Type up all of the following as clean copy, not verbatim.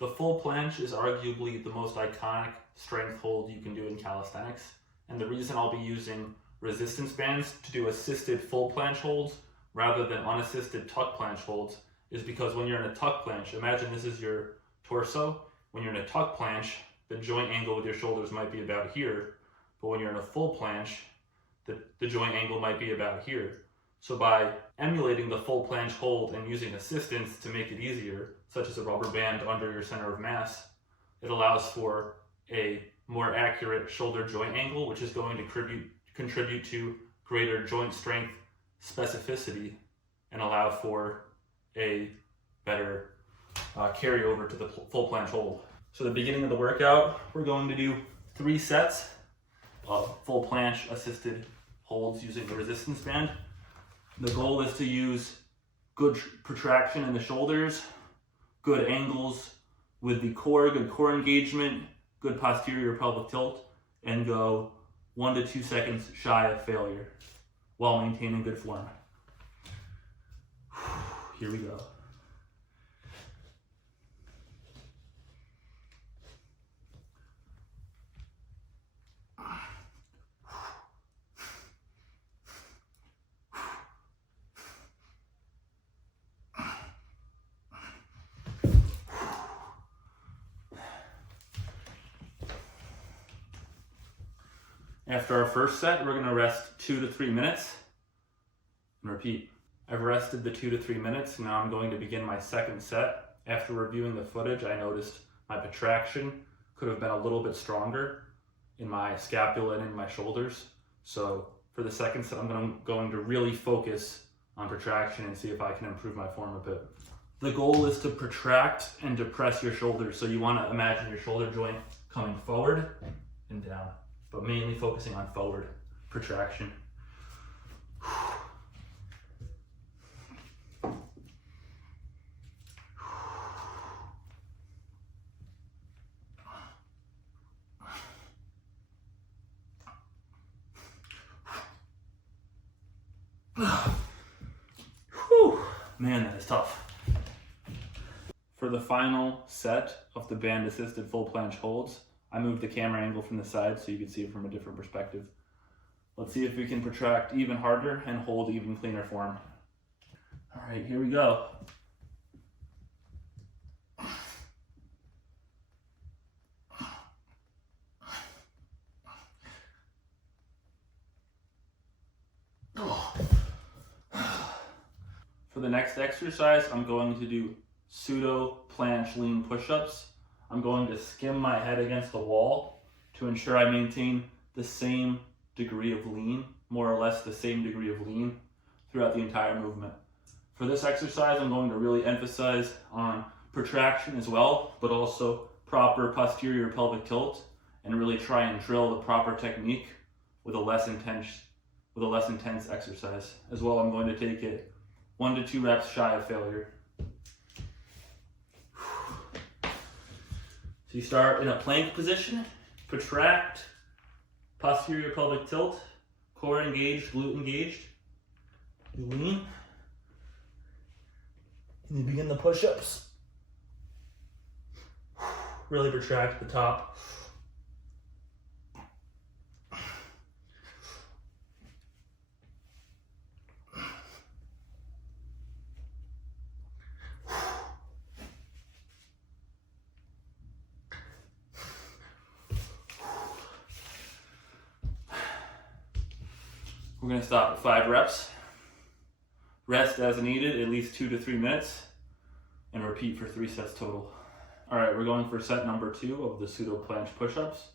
The full planche is arguably the most iconic strength hold you can do in calisthenics. And the reason I'll be using resistance bands to do assisted full planche holds rather than unassisted tuck planche holds is because when you're in a tuck planche, imagine this is your torso. When you're in a tuck planche, the joint angle with your shoulders might be about here. But when you're in a full planche, the joint angle might be about here. So by emulating the full planche hold and using assistance to make it easier, such as a rubber band under your center of mass, it allows for a more accurate shoulder joint angle, which is going to contribute to greater joint strength specificity and allow for a better carryover to the full planche hold. So the beginning of the workout, we're going to do 3 sets of full planche assisted holds using the resistance band. The goal is to use good protraction in the shoulders, good angles with the core, good core engagement, good posterior pelvic tilt, and go 1 to 2 seconds shy of failure while maintaining good form. Here we go. After our first set, we're going to rest 2 to 3 minutes and repeat. I've rested the 2 to 3 minutes. Now I'm going to begin my second set. After reviewing the footage, I noticed my protraction could have been a little bit stronger in my scapula and in my shoulders. So for the second set, I'm going to really focus on protraction and see if I can improve my form a bit. The goal is to protract and depress your shoulders. So you want to imagine your shoulder joint coming forward and down, but mainly focusing on forward protraction. Whew. Man, that is tough. For the final set of the band assisted full planche holds, I moved the camera angle from the side so you can see it from a different perspective. Let's see if we can protract even harder and hold even cleaner form. All right, here we go. For the next exercise, I'm going to do pseudo planche lean push-ups. I'm going to skim my head against the wall to ensure I maintain the same degree of lean, more or less the same degree of lean throughout the entire movement. For this exercise, I'm going to really emphasize on protraction as well, but also proper posterior pelvic tilt, and really try and drill the proper technique with a less intense exercise. As well, I'm going to take it 1 to 2 reps shy of failure. So you start in a plank position, protract, posterior pelvic tilt, core engaged, glute engaged. You lean, and you begin the push-ups. Really protract the top. We're going to stop at 5 reps. Rest as needed, at least 2 to 3 minutes, and repeat for 3 sets total. All right, we're going for set number 2 of the pseudo planche push-ups.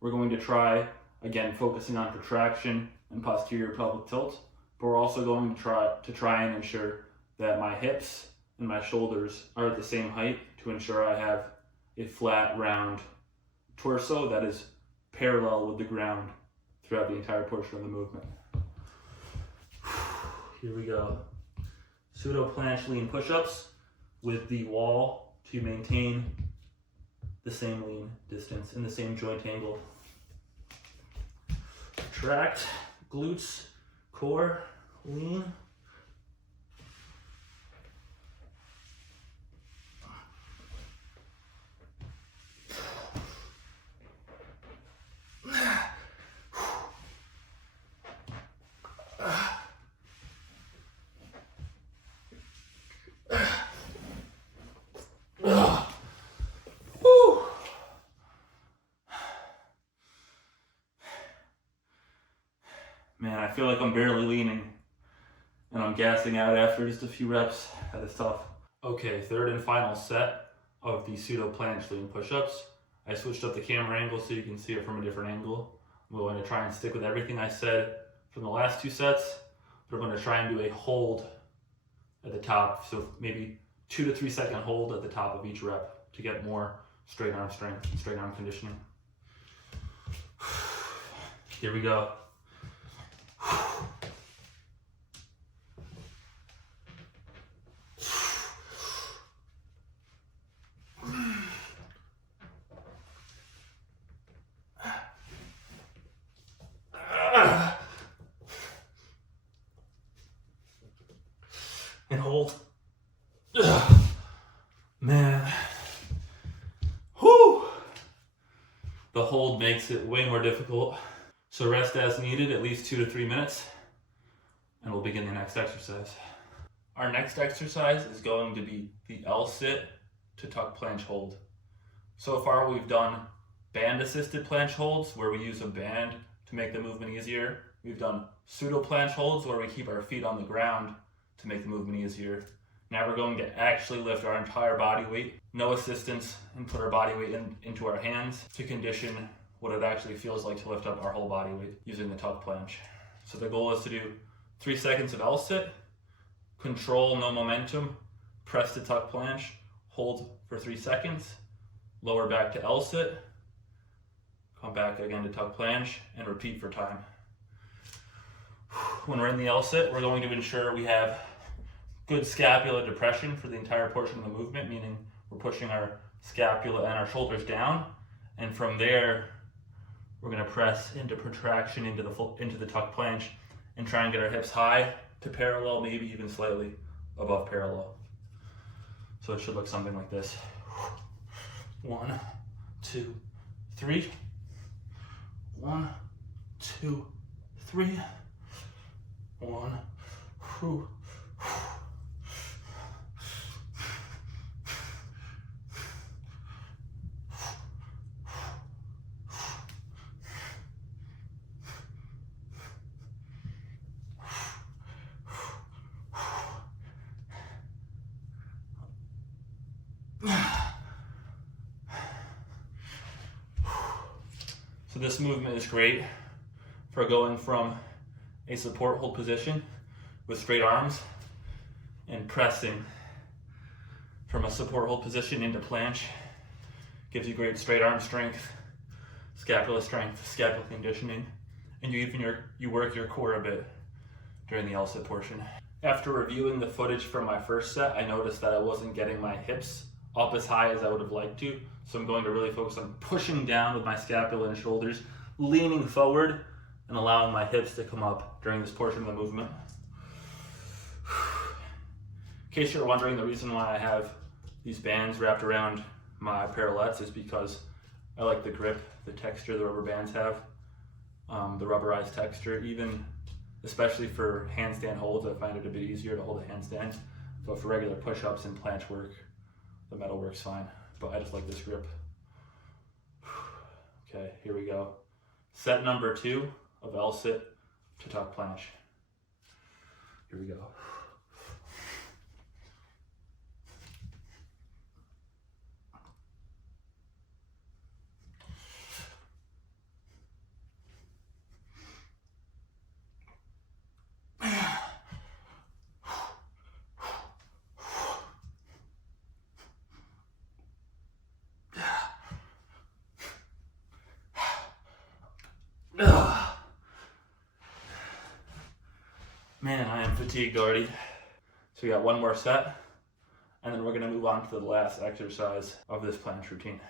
We're going to try, again, focusing on protraction and posterior pelvic tilt, but we're also going to try and ensure that my hips and my shoulders are at the same height to ensure I have a flat, round torso that is parallel with the ground throughout the entire portion of the movement. Here we go. Pseudo planche lean push-ups with the wall to maintain the same lean distance and the same joint angle. Protract, glutes, core, lean. feel like I'm barely leaning and I'm gassing out after just a few reps. That is tough. Okay, third and final set of the pseudo planche lean push-ups. I switched up the camera angle so you can see it from a different angle. I'm going to try and stick with everything I said from the last 2 sets, but I'm going to try and do a hold at the top. So maybe 2 to 3 second hold at the top of each rep to get more straight arm strength and straight arm conditioning. Here we go. And hold. Man. Whew. The hold makes it way more difficult. So rest as needed, at least 2 to 3 minutes, and we'll begin the next exercise. Our next exercise is going to be the L-sit to tuck planche hold. So far we've done band-assisted planche holds where we use a band to make the movement easier. We've done pseudo planche holds where we keep our feet on the ground to make the movement easier. Now we're going to actually lift our entire body weight, no assistance, and put our body weight into our hands to condition what it actually feels like to lift up our whole body weight using the tuck planche. So the goal is to do 3 seconds of L-sit, control, no momentum, press to tuck planche, hold for 3 seconds, lower back to L-sit, come back again to tuck planche, and repeat for time. When we're in the L-sit, we're going to ensure we have good scapula depression for the entire portion of the movement, meaning we're pushing our scapula and our shoulders down, and from there we're going to press into protraction into the tuck planche and try and get our hips high to parallel, maybe even slightly above parallel. So it should look something like this. 1, 2, 3. 1, 2, 3. 1, 2. So this movement is great for going from a support hold position with straight arms and pressing from a support hold position into planche. Gives you great straight arm strength, scapula conditioning, and you work your core a bit during the L-sit portion. After reviewing the footage from my first set, I noticed that I wasn't getting my hips up as high as I would have liked to, so I'm going to really focus on pushing down with my scapula and shoulders, leaning forward, and allowing my hips to come up during this portion of the movement. In case you're wondering, the reason why I have these bands wrapped around my parallettes is because I like the grip, the texture the rubber bands have, the rubberized texture. Especially for handstand holds, I find it a bit easier to hold a handstand, but for regular push-ups and planche work, the metal works fine, but I just like this grip. Okay, here we go. Set number 2 of L-sit to tuck planche. Here we go. Man, I am fatigued already. So we got one more set, and then we're gonna move on to the last exercise of this planche routine.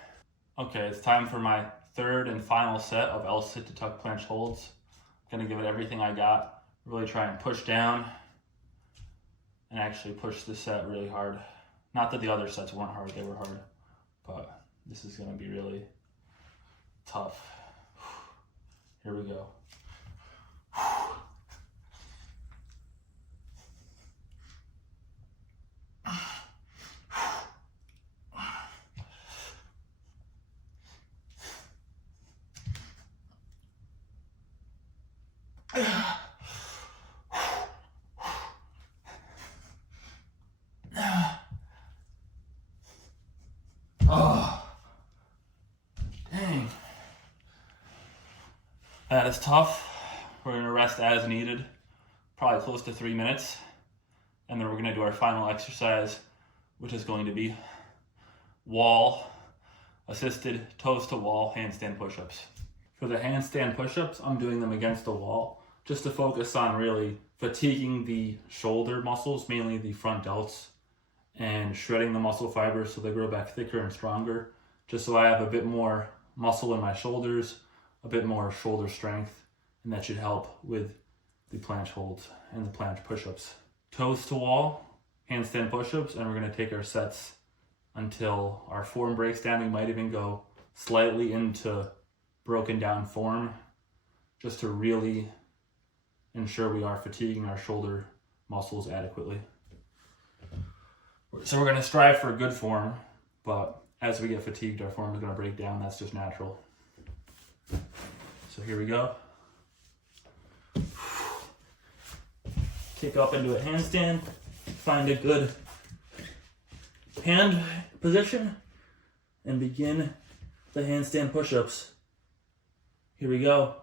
Okay, it's time for my third and final set of L-sit to tuck planche holds. I'm gonna give it everything I got. Really try and push down and actually push this set really hard. Not that the other sets weren't hard, they were hard, but this is gonna be really tough. Here we go. Oh, dang. That is tough. We're gonna rest as needed, probably close to 3 minutes. And then we're gonna do our final exercise, which is going to be wall assisted toes to wall handstand push-ups. For the handstand push-ups, I'm doing them against the wall just to focus on really fatiguing the shoulder muscles, mainly the front delts, and shredding the muscle fibers so they grow back thicker and stronger, just so I have a bit more muscle in my shoulders, a bit more shoulder strength, and that should help with the planche holds and the planche push-ups. Toes to wall, handstand push-ups, and we're gonna take our sets until our form breaks down. We might even go slightly into broken down form just to really ensure we are fatiguing our shoulder muscles adequately. So we're gonna strive for a good form, but as we get fatigued, our form is gonna break down. That's just natural. So here we go. Kick up into a handstand, find a good hand position, and begin the handstand push-ups. Here we go.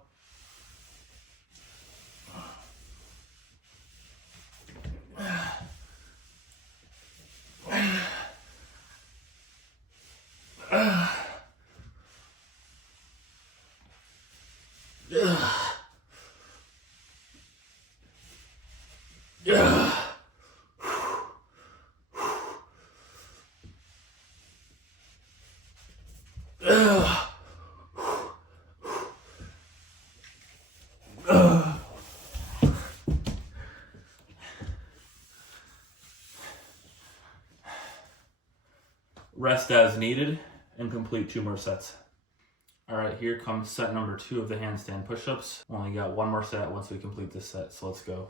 Rest as needed and complete 2 more sets. All right, here comes set number 2 of the handstand push-ups. Only got 1 more set once we complete this set, so let's go.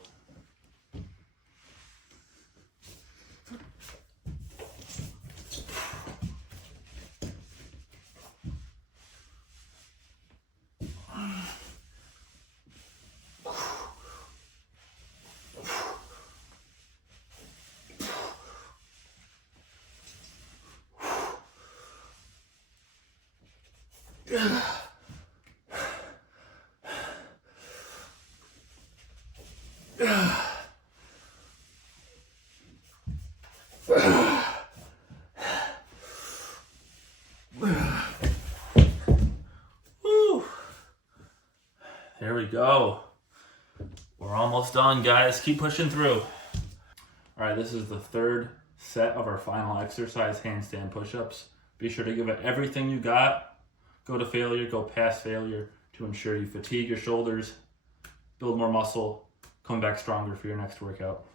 Woo. There we go. We're almost done, guys. Keep pushing through. All right, this is the 3rd set of our final exercise, handstand push-ups. Be sure to give it everything you got. Go to failure, go past failure to ensure you fatigue your shoulders, build more muscle, come back stronger for your next workout.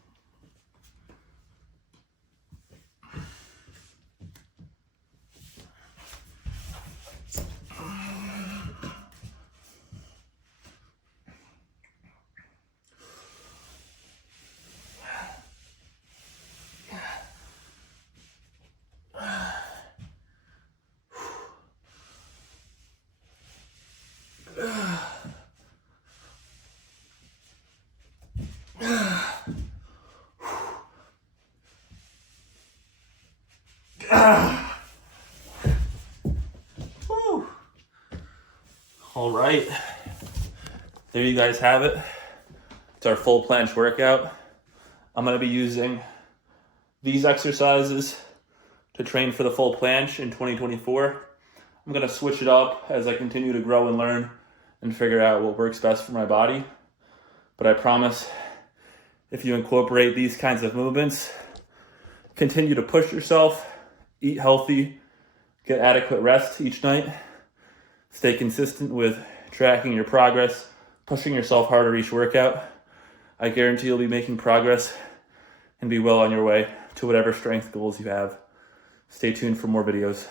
All right, there you guys have it. It's our full planche workout. I'm gonna be using these exercises to train for the full planche in 2024. I'm gonna switch it up as I continue to grow and learn and figure out what works best for my body. But I promise, if you incorporate these kinds of movements, continue to push yourself, eat healthy, get adequate rest each night, stay consistent with tracking your progress, pushing yourself harder each workout, I guarantee you'll be making progress and be well on your way to whatever strength goals you have. Stay tuned for more videos.